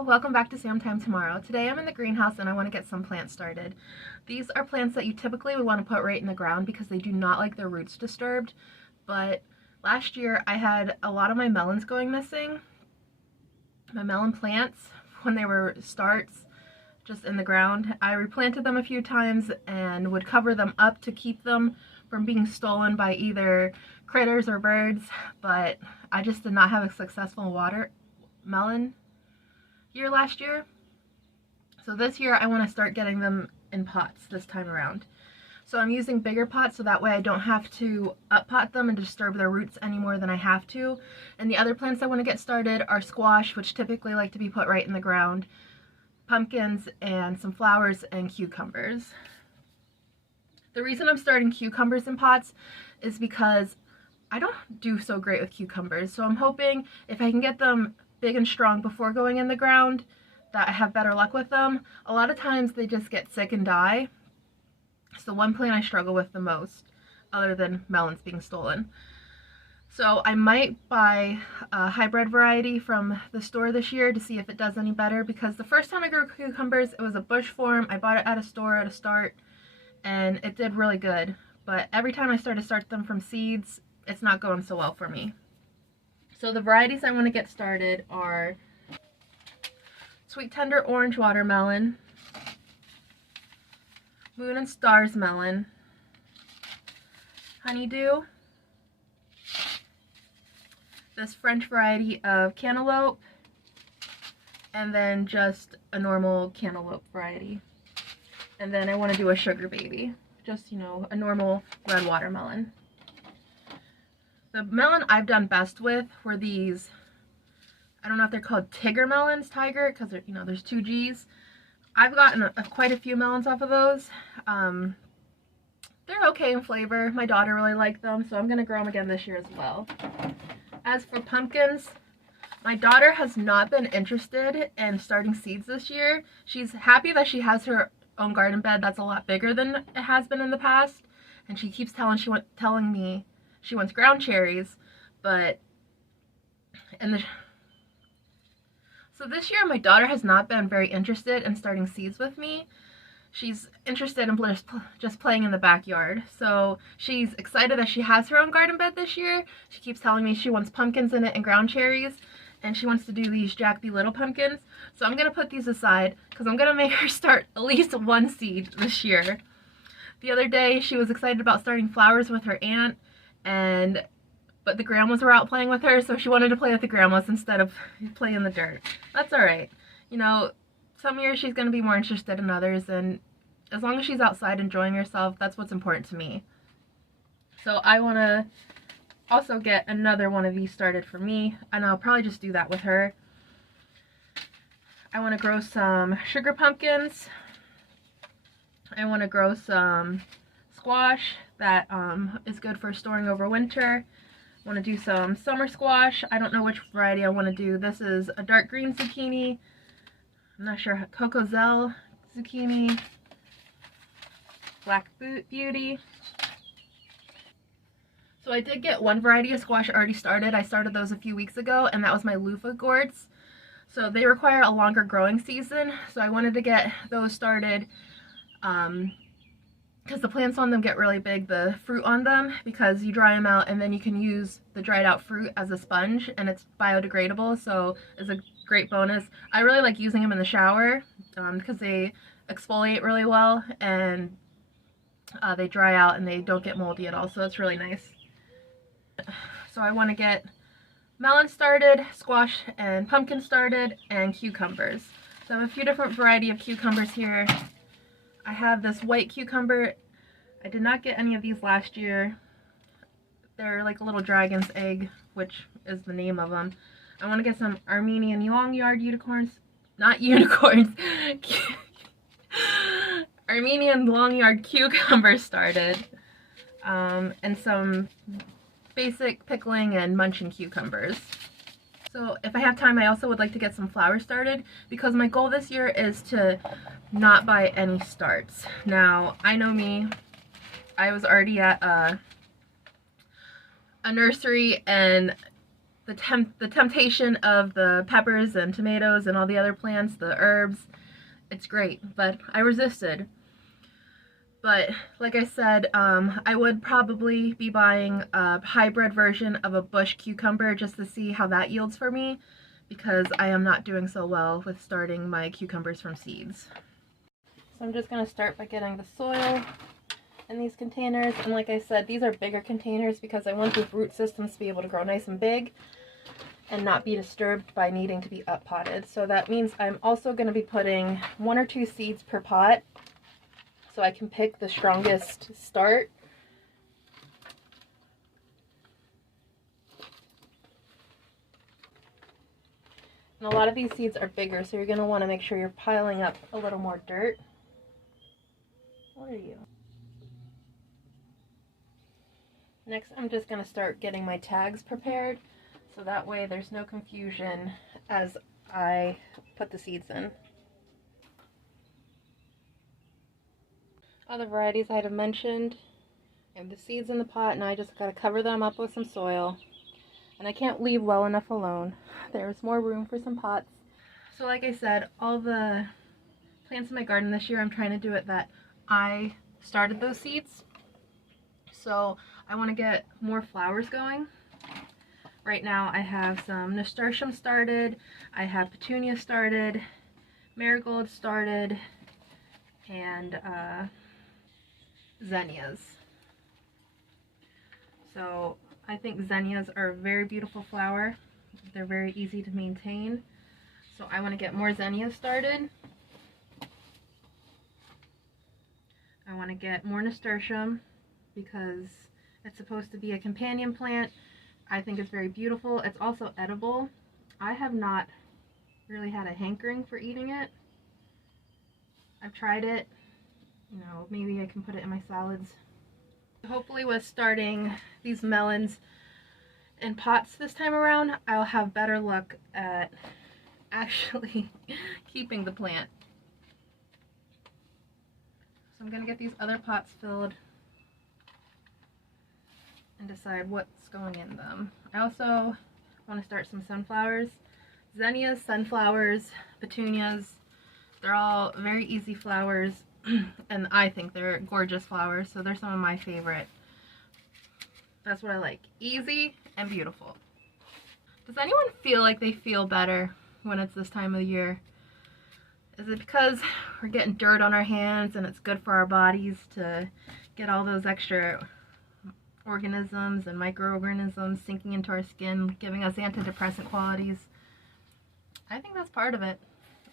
Hello, welcome back to Samtimetomorrow. Today I'm in the greenhouse and I want to get some plants started. These are plants that you typically would want to put right in the ground because they do not like their roots disturbed, but last year I had a lot of my melons going missing. My melon plants, when they were starts just in the ground, I replanted them a few times and would cover them up to keep them from being stolen by either critters or birds, but I just did not have a successful melon year last year. So this year I want to start getting them in pots this time around. So I'm using bigger pots so that way I don't have to up pot them and disturb their roots any more than I have to. And the other plants I want to get started are squash, which typically like to be put right in the ground, pumpkins, and some flowers and cucumbers. The reason I'm starting cucumbers in pots is because I don't do so great with cucumbers. So I'm hoping if I can get them big and strong before going in the ground that I have better luck with them. A lot of times they just get sick and die. It's the one plant I struggle with the most, other than melons being stolen. So I might buy a hybrid variety from the store this year to see if it does any better, because the first time I grew cucumbers, it was a bush form. I bought it at a store at a start and it did really good. But every time I start them from seeds, it's not going so well for me. So the varieties I want to get started are Sweet Tender Orange Watermelon, Moon and Stars Melon, Honeydew, this French variety of cantaloupe, and then just a normal cantaloupe variety. And then I want to do a sugar baby, just, you know, a normal red watermelon. The melon I've done best with were these, I don't know if they're called tiger melons, because you know, there's two G's. I've gotten quite a few melons off of those. They're okay in flavor. My daughter really liked them, so I'm going to grow them again this year as well. As for pumpkins, my daughter has not been interested in starting seeds this year. She's happy that she has her own garden bed that's a lot bigger than it has been in the past, and she keeps telling me she wants ground cherries, but so this year my daughter has not been very interested in starting seeds with me. She's interested in just playing in the backyard. So she's excited that she has her own garden bed this year. She keeps telling me she wants pumpkins in it and ground cherries, and she wants to do these Jack B. Little pumpkins. So I'm gonna put these aside because I'm gonna make her start at least one seed this year. The other day she was excited about starting flowers with her aunt, but the grandmas were out playing with her, so she wanted to play with the grandmas instead of play in the dirt. That's alright. You know, some years she's going to be more interested in others, and as long as she's outside enjoying herself, that's what's important to me. So I want to also get another one of these started for me, and I'll probably just do that with her. I want to grow some sugar pumpkins. I want to grow some squash that is good for storing over winter. I want to do some summer squash. I don't know which variety I want to do. This is a dark green zucchini. I'm not sure. Cocozelle zucchini. Black Beauty. So I did get one variety of squash already started. I started those a few weeks ago, and that was my loofah gourds. So they require a longer growing season. So I wanted to get those started because the plants on them get really big, the fruit on them, because you dry them out and then you can use the dried out fruit as a sponge, and it's biodegradable, so it's a great bonus. I really like using them in the shower because they exfoliate really well, and they dry out and they don't get moldy at all, so it's really nice. So I want to get melon started, squash and pumpkin started, and cucumbers. So I have a few different variety of cucumbers here. I have this white cucumber. I did not get any of these last year. They're like a little dragon's egg, which is the name of them. I want to get some Armenian long-yard unicorns. Not unicorns. Armenian long-yard cucumbers started. And some basic pickling and munching cucumbers. So if I have time, I also would like to get some flowers started, because my goal this year is to not buy any starts. Now, I know me, I was already at a nursery, and the temptation of the peppers and tomatoes and all the other plants, the herbs. It's great, but I resisted. But like I said, I would probably be buying a hybrid version of a bush cucumber just to see how that yields for me, because I am not doing so well with starting my cucumbers from seeds. So I'm just going to start by getting the soil in these containers, and like I said, these are bigger containers because I want the root systems to be able to grow nice and big and not be disturbed by needing to be up potted. So that means I'm also going to be putting 1 or 2 seeds per pot so I can pick the strongest start. And a lot of these seeds are bigger, so you're going to want to make sure you're piling up a little more dirt. What are you? Next, I'm just going to start getting my tags prepared, so that way there's no confusion as I put the seeds in. Other varieties I had mentioned, I have the seeds in the pot, and I just got to cover them up with some soil. And I can't leave well enough alone. There's more room for some pots. So like I said, all the plants in my garden this year, I'm trying to do it that I started those seeds. So I want to get more flowers going. Right now I have some nasturtium started, I have petunia started, marigold started, and zinnias. So I think zinnias are a very beautiful flower. They're very easy to maintain. So I want to get more zinnias started. I want to get more nasturtium because it's supposed to be a companion plant. I think it's very beautiful. It's also edible. I have not really had a hankering for eating it. I've tried it. You know, maybe I can put it in my salads. Hopefully with starting these melons in pots this time around, I'll have better luck at actually keeping the plant. So I'm going to get these other pots filled and decide what's going in them. I also want to start some sunflowers. Zinnias, sunflowers, petunias, they're all very easy flowers, and I think they're gorgeous flowers, so they're some of my favorite. That's what I like. Easy and beautiful. Does anyone feel like they feel better when it's this time of the year? Is it because we're getting dirt on our hands and it's good for our bodies to get all those extra organisms and microorganisms sinking into our skin, giving us antidepressant qualities? I think that's part of it,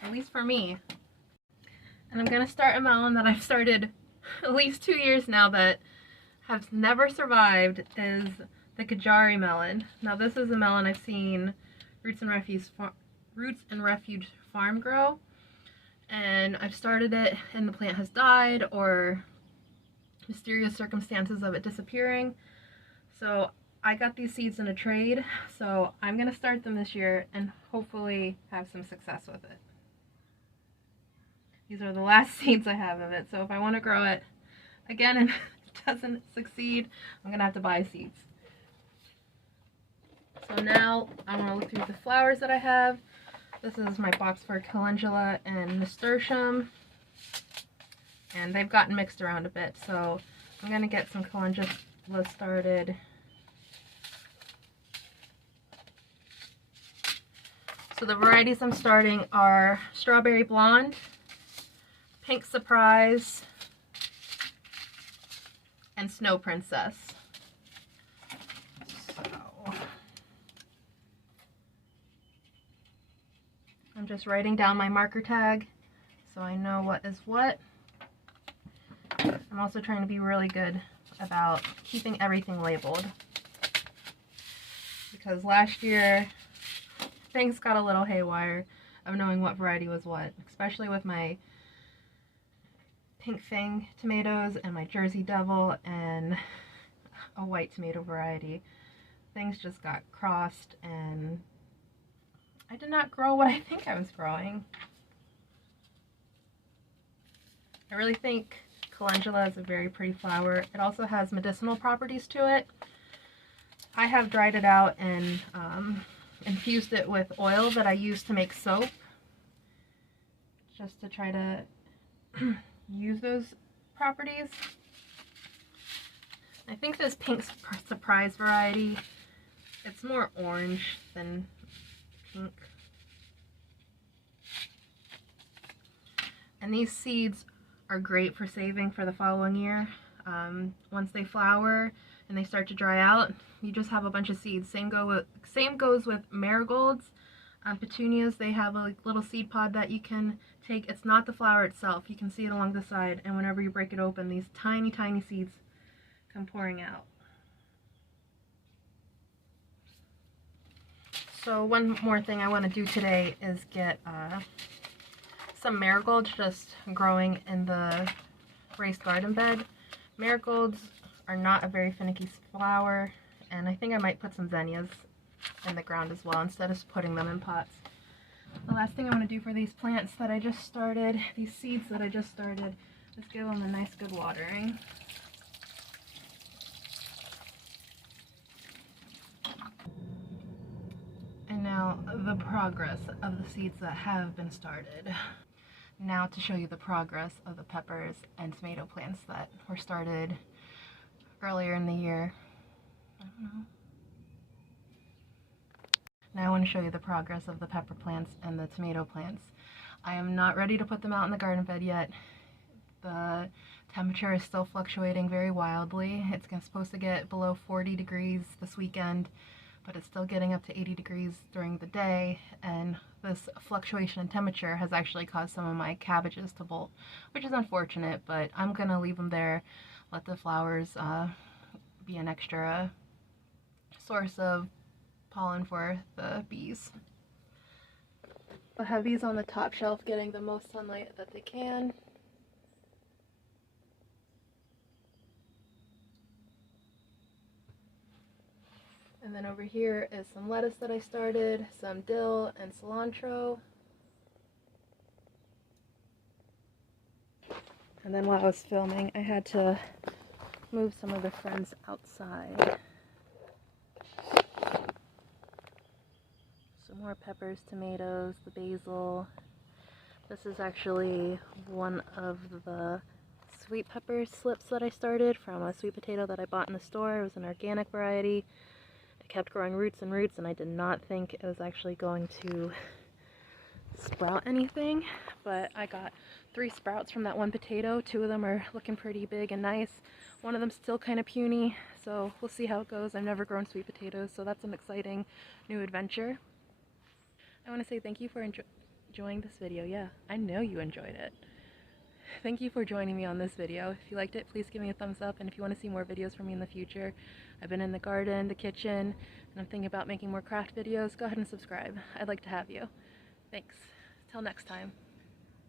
at least for me. And I'm going to start a melon that I've started at least 2 years now that has never survived, is the Kajari melon. Now this is a melon I've seen Roots and Refuge Farm grow, and I've started it and the plant has died, or mysterious circumstances of it disappearing. So I got these seeds in a trade, so I'm going to start them this year and hopefully have some success with it. These are the last seeds I have of it, so if I want to grow it again and it doesn't succeed, I'm going to have to buy seeds. So now I want to look through the flowers that I have. This is my box for calendula and nasturtium, and they've gotten mixed around a bit, so I'm going to get some calendula started. So the varieties I'm starting are Strawberry Blonde, Pink Surprise, and Snow Princess. So I'm just writing down my marker tag so I know what is what. I'm also trying to be really good about keeping everything labeled, because last year things got a little haywire of knowing what variety was what, especially with my Pink Fang tomatoes and my Jersey Devil and a white tomato variety. Things just got crossed and I did not grow what I think I was growing. I really think calendula is a very pretty flower. It also has medicinal properties to it. I have dried it out and infused it with oil that I use to make soap, just to try to use those properties. I think this pink surprise variety, it's more orange than pink. And these seeds are great for saving for the following year. Once they flower and they start to dry out, you just have a bunch of seeds. Same goes with marigolds. Petunias, they have a little seed pod that you can take. It's not the flower itself. You can see it along the side, and whenever you break it open, these tiny, tiny seeds come pouring out. So one more thing I want to do today is get some marigolds just growing in the raised garden bed. Marigolds are not a very finicky flower, and I think I might put some zinnias in the ground as well instead of putting them in pots. The last thing I want to do for these plants that I just started, these seeds that I just started, is give them a nice good watering. And now the progress of the seeds that have been started. Now to show you the progress of the peppers and tomato plants that were started earlier in the year. I don't know. Now I want to show you the progress of the pepper plants and the tomato plants. I am not ready to put them out in the garden bed yet. The temperature is still fluctuating very wildly. It's supposed to get below 40 degrees this weekend, but it's still getting up to 80 degrees during the day, and this fluctuation in temperature has actually caused some of my cabbages to bolt, which is unfortunate, but I'm going to leave them there, let the flowers be an extra source of pollen for the bees. I have these on the top shelf getting the most sunlight that they can. And then over here is some lettuce that I started, some dill and cilantro. And then while I was filming, I had to move some of the friends outside. Some more peppers, tomatoes, the basil. This is actually one of the sweet pepper slips that I started from a sweet potato that I bought in the store. It was an organic variety. It kept growing roots and roots, and I did not think it was actually going to sprout anything, but I got 3 sprouts from that one potato. 2 of them are looking pretty big and nice. One of them's still kind of puny, so we'll see how it goes. I've never grown sweet potatoes, so that's an exciting new adventure. I want to say thank you for enjoying this video. Yeah, I know you enjoyed it. Thank you for joining me on this video. If you liked it, please give me a thumbs up, and if you want to see more videos from me in the future, I've been in the garden, the kitchen, and I'm thinking about making more craft videos, go ahead and subscribe. I'd like to have you. Thanks. Till next time.